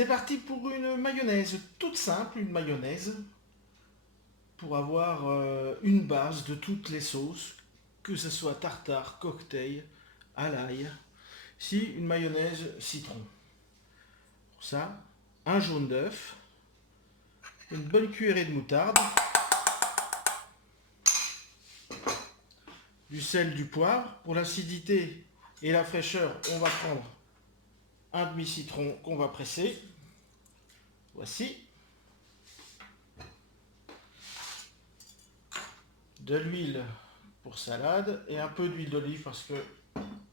C'est parti pour une mayonnaise toute simple, une mayonnaise pour avoir une base de toutes les sauces, que ce soit tartare, cocktail, à l'ail. Ici, une mayonnaise citron. Pour ça, un jaune d'œuf, une bonne cuillerée de moutarde, du sel, du poivre. Pour l'acidité et la fraîcheur, on va prendre un demi-citron qu'on va presser. Voici. De l'huile pour salade et un peu d'huile d'olive parce que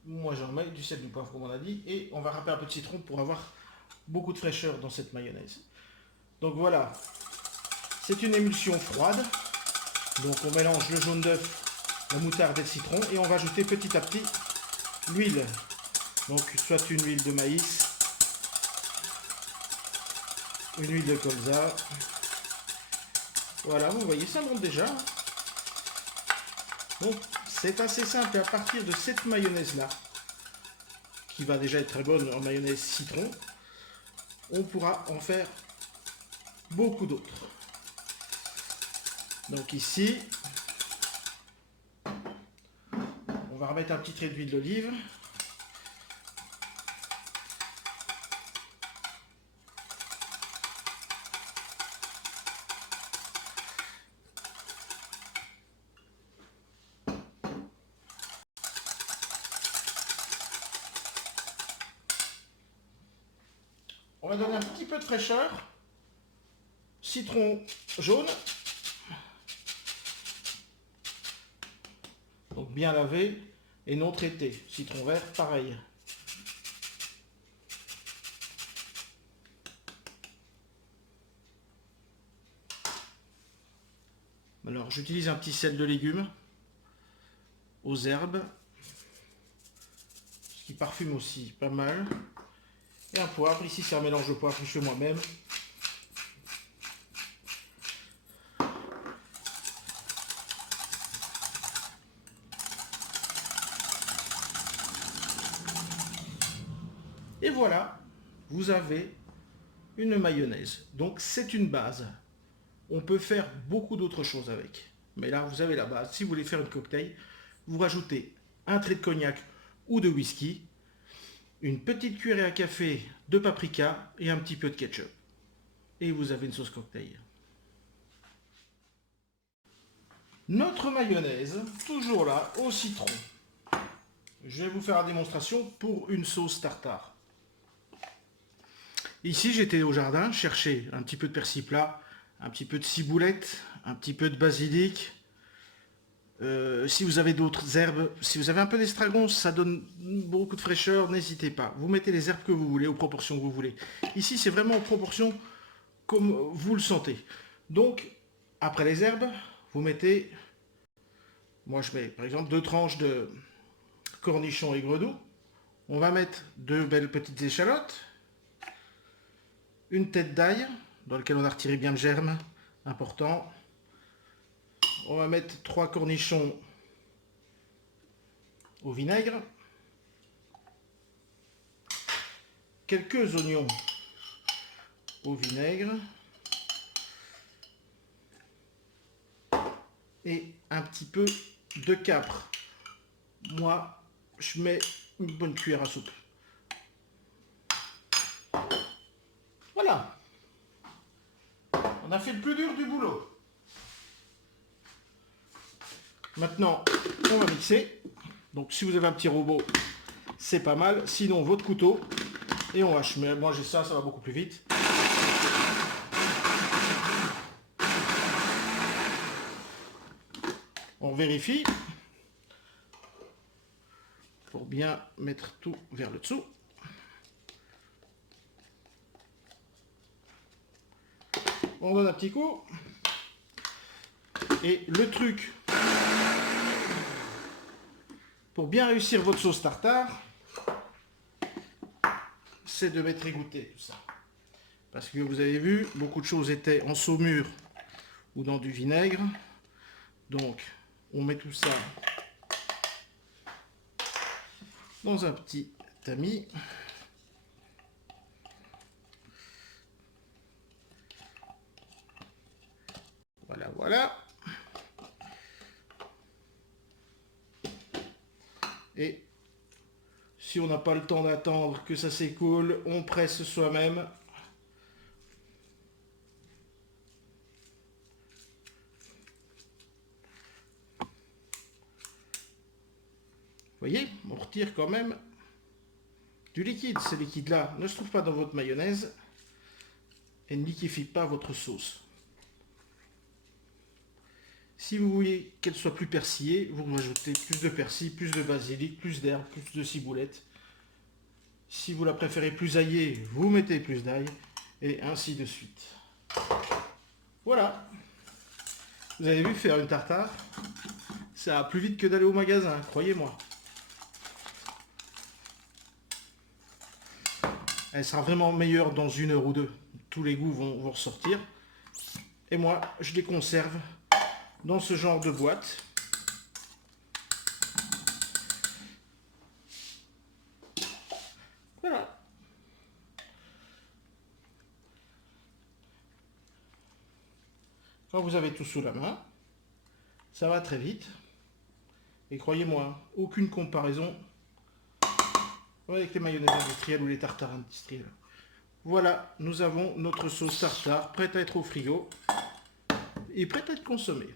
moi j'en mets, du sel, du poivre comme on a dit, et on va râper un peu de citron pour avoir beaucoup de fraîcheur dans cette mayonnaise. Donc voilà, c'est une émulsion froide. Donc on mélange le jaune d'œuf, la moutarde et le citron et on va ajouter petit à petit l'huile. Donc soit une huile de maïs, une huile de colza. Voilà, vous voyez, ça monte déjà. Donc c'est assez simple et à partir de cette mayonnaise là, qui va déjà être très bonne en mayonnaise citron, on pourra en faire beaucoup d'autres. Donc ici, on va remettre un petit trait d'huile d'olive. On va donner un petit peu de fraîcheur. Citron jaune. Donc bien lavé et non traité. Citron vert, pareil. Alors j'utilise un petit sel de légumes aux herbes, ce qui parfume aussi pas mal. Et un poivre. Ici c'est un mélange de poivre que je fais moi-même. Et voilà, vous avez une mayonnaise. Donc c'est une base. On peut faire beaucoup d'autres choses avec. Mais là, vous avez la base. Si vous voulez faire une cocktail, vous rajoutez un trait de cognac ou de whisky, une petite cuillerée à café de paprika et un petit peu de ketchup. Et vous avez une sauce cocktail. Notre mayonnaise, toujours là, au citron. Je vais vous faire la démonstration pour une sauce tartare. Ici, j'étais au jardin chercher un petit peu de persil plat, un petit peu de ciboulette, un petit peu de basilic. Si vous avez d'autres herbes, si vous avez un peu d'estragon, ça donne beaucoup de fraîcheur, n'hésitez pas. Vous mettez les herbes que vous voulez, aux proportions que vous voulez. Ici, c'est vraiment aux proportions comme vous le sentez. Donc, après les herbes, vous mettez, moi je mets par exemple 2 tranches de cornichons et gredous. On va mettre 2 belles petites échalotes, une tête d'ail, dans laquelle on a retiré bien le germe, important. On va mettre 3 cornichons au vinaigre, quelques oignons au vinaigre et un petit peu de capre. Moi, je mets une bonne cuillère à soupe. Voilà. On a fait le plus dur du boulot. Maintenant, on va mixer. Donc, si vous avez un petit robot, c'est pas mal. Sinon, votre couteau. Et on hache. Mais moi, j'ai ça, ça va beaucoup plus vite. On vérifie. Pour bien mettre tout vers le dessous. On donne un petit coup. Et le truc, pour bien réussir votre sauce tartare, c'est de mettre égoutter tout ça. Parce que vous avez vu, beaucoup de choses étaient en saumure ou dans du vinaigre. Donc, on met tout ça dans un petit tamis. Voilà, voilà. Et si on n'a pas le temps d'attendre que ça s'écoule, on presse soi-même. Vous voyez, on retire quand même du liquide. Ce liquide-là ne se trouve pas dans votre mayonnaise et ne liquéfie pas votre sauce. Si vous voulez qu'elle soit plus persillée, vous rajoutez plus de persil, plus de basilic, plus d'herbes, plus de ciboulette. Si vous la préférez plus aillée, vous mettez plus d'ail, et ainsi de suite. Voilà. Vous avez vu, faire une tartare, ça va plus vite que d'aller au magasin, croyez-moi. Elle sera vraiment meilleure dans 1 heure ou 2. Tous les goûts vont ressortir. Et moi, je les conserve dans ce genre de boîte. Voilà. Quand vous avez tout sous la main, ça va très vite. Et croyez-moi, aucune comparaison avec les mayonnaises industrielles ou les tartares industriels. Voilà, nous avons notre sauce tartare prête à être au frigo et prête à être consommée.